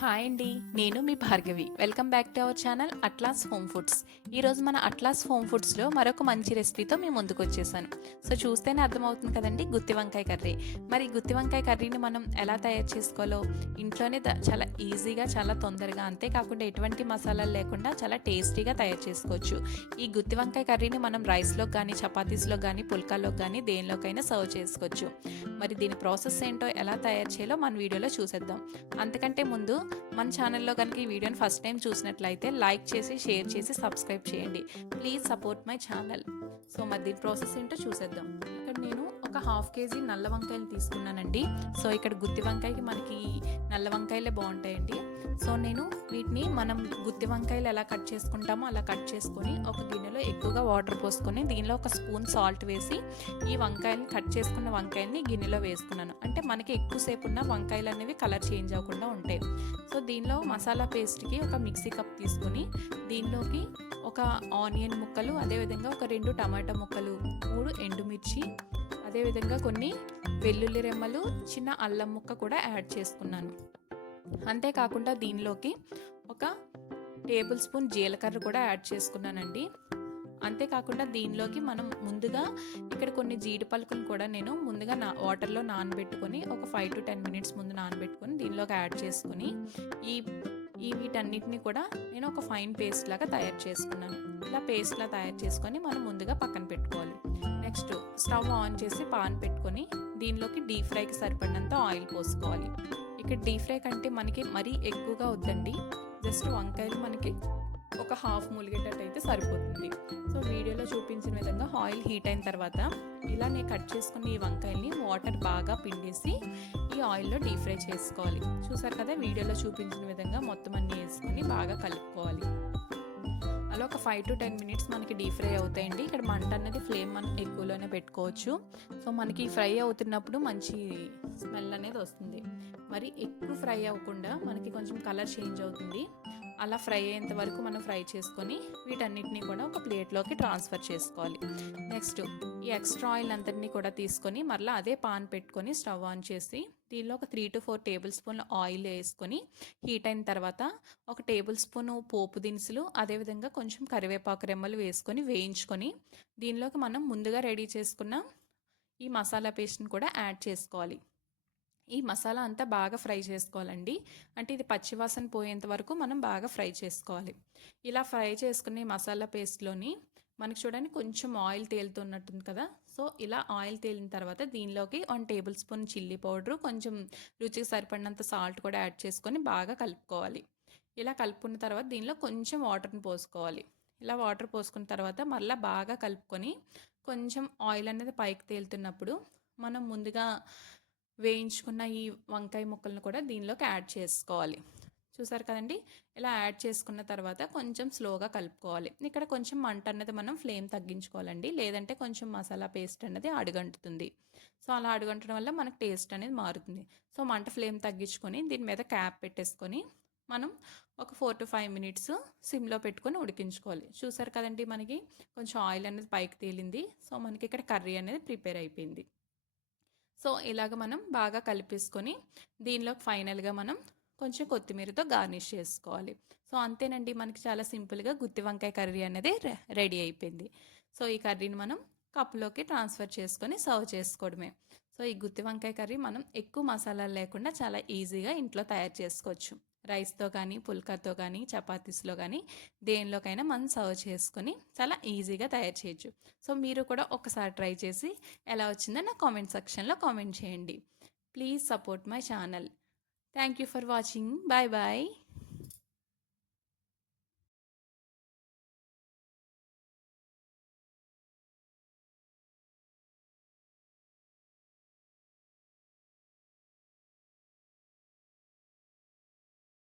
Hi అండి నేను మీ Bhargavi. Welcome back to our channel Atlas home foods ఈరోజు మన అట్లాస్ హోమ్ ఫుడ్స్లో మరొక మంచి రెసిపీతో మేము ముందుకు వచ్చేసాను. సో చూస్తేనే అర్థమవుతుంది కదండి గుత్తి వంకాయ కర్రీ. మరి గుత్తి వంకాయ కర్రీని మనం ఎలా తయారు చేసుకోవాలో? ఇంట్లోనే చాలా ఈజీగా చాలా తొందరగా అంతేకాకుండా ఎటువంటి మసాలాలు లేకుండా చాలా టేస్టీగా తయారు చేసుకోవచ్చు. ఈ గుత్తి వంకాయ కర్రీని మనం రైస్లో కానీ చపాతీస్లో కానీ పుల్కాలో కానీ దేనిలోకైనా సర్వ్ చేసుకోవచ్చు. మరి దీని ప్రాసెస్ ఏంటో ఎలా తయారు చేయాలో మన వీడియోలో చూసేద్దాం. అంతకంటే ముందు మన ఛానల్లో కనుక ఈ వీడియోని ఫస్ట్ టైం చూసినట్లయితే లైక్ చేసి షేర్ చేసి సబ్స్క్రైబ్ చేయండి. Please support my channel so మరి దీని ప్రాసెస్ ఏంటో చూసేద్దాం. ఇక్కడ నేను ఒక హాఫ్ కేజీ నల్ల వంకాయలు తీసుకున్నానండి. సో ఇక్కడ గుత్తి వంకాయకి మనకి నల్ల వంకాయలే బాగుంటాయండి. సో నేను వీటిని మనం గుత్తి వంకాయలు ఎలా కట్ చేసుకుంటామో అలా కట్ చేసుకొని ఒక గిన్నెలో ఎక్కువగా వాటర్ పోసుకొని దీనిలో ఒక స్పూన్ సాల్ట్ వేసి ఈ వంకాయలు కట్ చేసుకున్న వంకాయల్ని గిన్నెలో వేసుకున్నాను. అంటే మనకి ఎక్కువసేపు ఉన్న వంకాయలు అనేవి కలర్ చేంజ్ అవ్వకుండా ఉంటాయి. సో దీనిలో మసాలా పేస్ట్కి ఒక మిక్సీ కప్ తీసుకొని దీనిలోకి ఒక ఆనియన్ ముక్కలు అదేవిధంగా ఒక రెండు టమాటా ముక్కలు మూడు ఎండుమిర్చి అదేవిధంగా కొన్ని వెల్లుల్లి రెమ్మలు చిన్న అల్లం ముక్క కూడా యాడ్ చేసుకున్నాను. అంతేకాకుండా దీనిలోకి ఒక టేబుల్ స్పూన్ జీలకర్ర కూడా యాడ్ చేసుకున్నానండి. అంతేకాకుండా దీనిలోకి మనం ముందుగా ఇక్కడ కొన్ని జీడి పలుకులు కూడా నేను ముందుగా నా వాటర్లో నానబెట్టుకొని ఒక ఫైవ్ టు టెన్ మినిట్స్ ముందు నానబెట్టుకొని దీనిలోకి యాడ్ చేసుకుని ఈ ఈ వీటన్నిటిని కూడా నేను ఒక ఫైన్ పేస్ట్ లాగా తయారు చేసుకున్నాను. ఇలా పేస్ట్లా తయారు చేసుకొని మనం ముందుగా పక్కన పెట్టుకోవాలి. నెక్స్ట్ స్టవ్ ఆన్ చేసి పాన్ పెట్టుకొని దీనిలోకి డీప్ ఫ్రైకి సరిపడినంత ఆయిల్ పోసుకోవాలి. ఇక్కడ డీప్ ఫ్రై కంటే మనకి మరీ ఎక్కువగా వద్దండి. జస్ట్ వంకాయలు మనకి ఒక హాఫ్ ములిగేటట్టు అయితే సరిపోతుంది. సో వీడియోలో చూపించిన విధంగా ఆయిల్ హీట్ అయిన తర్వాత ఇలా నేను కట్ చేసుకున్న ఈ వంకాయల్ని వాటర్ బాగా పిండేసి ఈ ఆయిల్లో డీప్ ఫ్రై చేసుకోవాలి. చూసారు కదా వీడియోలో చూపించిన విధంగా మొత్తం అన్ని వేసుకొని బాగా కలుపుకోవాలి. అలా ఒక ఫైవ్ టు టెన్ మినిట్స్ మనకి డీప్ ఫ్రై అవుతాయండి. ఇక్కడ మంట అనేది ఫ్లేమ్ మనం ఎక్కువలోనే పెట్టుకోవచ్చు. సో మనకి ఫ్రై అవుతున్నప్పుడు మంచి స్మెల్ అనేది వస్తుంది. మరి ఎక్కువ ఫ్రై అవ్వకుండా మనకి కొంచెం కలర్ చేంజ్ అవుతుంది. అలా ఫ్రై అయ్యేంత వరకు మనం ఫ్రై చేసుకొని వీటన్నిటిని కూడా ఒక ప్లేట్లోకి ట్రాన్స్ఫర్ చేసుకోవాలి. నెక్స్ట్ ఈ ఎక్స్ట్రా ఆయిల్ అంతటిని కూడా తీసుకొని మరలా అదే పాన్ పెట్టుకొని స్టవ్ ఆన్ చేసి దీనిలో ఒక త్రీ టు ఫోర్ టేబుల్ స్పూన్ల ఆయిల్ వేసుకొని హీట్ అయిన తర్వాత ఒక టేబుల్ స్పూన్ పోపు దినుసులు అదేవిధంగా కొంచెం కరివేపాకు రెమ్మలు వేసుకొని వేయించుకొని దీనిలోకి మనం ముందుగా రెడీ చేసుకున్న ఈ మసాలా పేస్ట్ని కూడా యాడ్ చేసుకోవాలి. ఈ మసాలా అంతా బాగా ఫ్రై చేసుకోవాలండి. అంటే ఇది పచ్చివాసన పోయేంత వరకు మనం బాగా ఫ్రై చేసుకోవాలి. ఇలా ఫ్రై చేసుకునే మసాలా పేస్ట్లోని మనకి చూడండి కొంచెం ఆయిల్ తేలుతున్నట్టుంది కదా. సో ఇలా ఆయిల్ తేలిన తర్వాత దీనిలోకి one table spoon chilli powder కొంచెం రుచికి సరిపడినంత సాల్ట్ కూడా యాడ్ చేసుకొని బాగా కలుపుకోవాలి. ఇలా కలుపుకున్న తర్వాత దీనిలో కొంచెం వాటర్ని పోసుకోవాలి. ఇలా వాటర్ పోసుకున్న తర్వాత మళ్ళీ బాగా కలుపుకొని కొంచెం ఆయిల్ అనేది పైకి తేలుతున్నప్పుడు మనం ముందుగా వేయించుకున్న ఈ వంకాయ ముక్కలను కూడా దీనిలోకి యాడ్ చేసుకోవాలి. చూసారు కదండి? ఇలా యాడ్ చేసుకున్న తర్వాత కొంచెం స్లోగా కలుపుకోవాలి. ఇక్కడ కొంచెం మంట అన్నది మనం ఫ్లేమ్ తగ్గించుకోవాలండి. లేదంటే కొంచెం మసాలా పేస్ట్ అనేది అడుగంటుతుంది. సో అలా అడుగంటడం వల్ల మనకు టేస్ట్ అనేది మారుతుంది. సో మంట ఫ్లేమ్ తగ్గించుకొని దీని మీద క్యాప్ పెట్టేసుకొని మనం ఒక ఫోర్ టు ఫైవ్ మినిట్స్ సిమ్లో పెట్టుకొని ఉడికించుకోవాలి. చూసారు కదండి మనకి? కొంచెం ఆయిల్ అనేది పైకి తేలింది. సో మనకి ఇక్కడ కర్రీ అనేది ప్రిపేర్ అయిపోయింది. సో ఇలాగ మనం బాగా కలిపేసుకొని దీనిలో ఫైనల్గా మనం కొంచెం కొత్తిమీరతో గార్నిష్ చేసుకోవాలి. సో అంతేనండి మనకి చాలా సింపుల్గా గుత్తి వంకాయ కర్రీ అనేది రెడీ అయిపోయింది. సో ఈ కర్రీని మనం కప్లోకి ట్రాన్స్ఫర్ చేసుకొని సర్వ్ చేసుకోవడమే. సో ఈ గుత్తి వంకాయ కర్రీ మనం ఎక్కువ మసాలాలు లేకుండా చాలా ఈజీగా ఇంట్లో తయారు చేసుకోవచ్చు. రైస్తో కానీ పుల్కాతో కానీ చపాతీస్లో కానీ దేనిలోకైనా మనం సర్వ్ చేసుకొని చాలా ఈజీగా తయారు చేయొచ్చు. సో మీరు కూడా ఒకసారి ట్రై చేసి ఎలా వచ్చిందో నా కామెంట్ సెక్షన్లో కామెంట్ చేయండి. Please support my channel. Thank you for watching. Bye bye.